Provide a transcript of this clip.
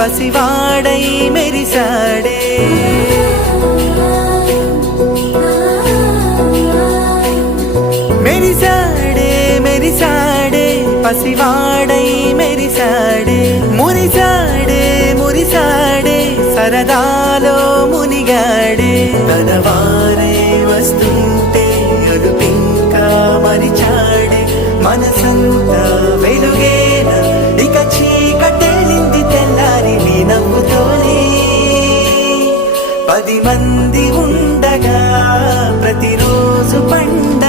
పసివాడై మెరిసాడే. మెరిసాడే మెరిసాడే పసివాడై మెరిసాడే. మురిసాడే మురిసాడే సరదాలో మునిగాడే. తన వారే వస్తుంటే అడుపింకా మరిచాడే. మనసంతా వెలుగేనా ఇక చీకటెళ్ళింది తెల్లారి నీ నవ్వుతోనే. 10 మంది ఉండగా ప్రతిరోజు పండుగ.